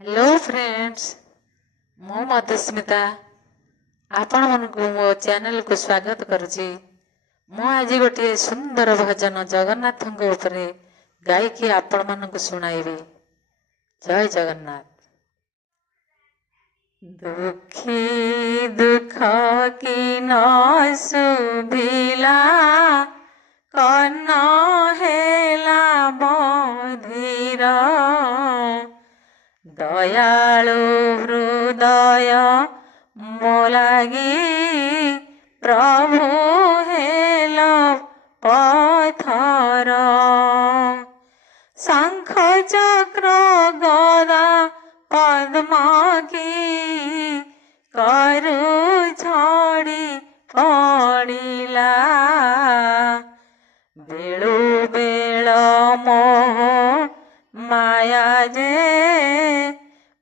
Hello friends, मु मधुस्मिता आपण मानकु मो चैनल को स्वागत करुछि। मु आज गोटे सुंदर भजन जगन्नाथ उपरे गायकी आपण मानकु सुनाइबी। जय जगन्नाथ। दुखी दुख की न सुभिला कन हेला बधिर दयालु हृदय मो लागी प्रभु हेल पथर शंख चक्र गदा पद्म की करु छड़ी पड़िला बेलु बेल मोह माया जे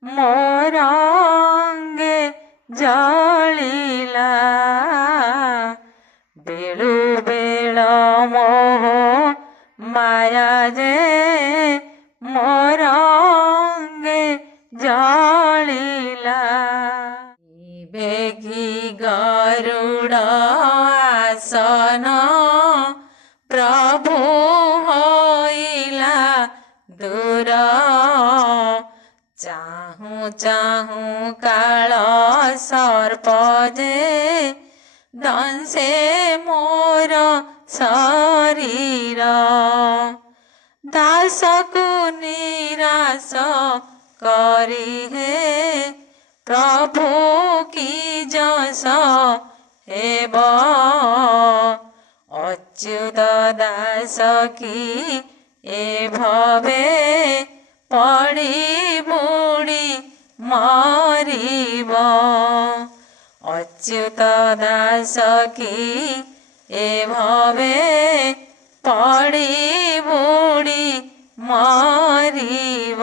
मोर अंगे जलिला बेलु बेल मोह माया जे मोर अंगे जलिला बेगी गरुड़ आसन प्रभु होइला दूर चाहू चाहू काल सर्प जे दंसे मोर शरीर दास को निराश करी हे प्रभु की जस हेब अच्युत दास की ए भवे पड़ी बुड़ी मरिब अच्युत दास की ए भवे पड़ी बुड़ी मरिब।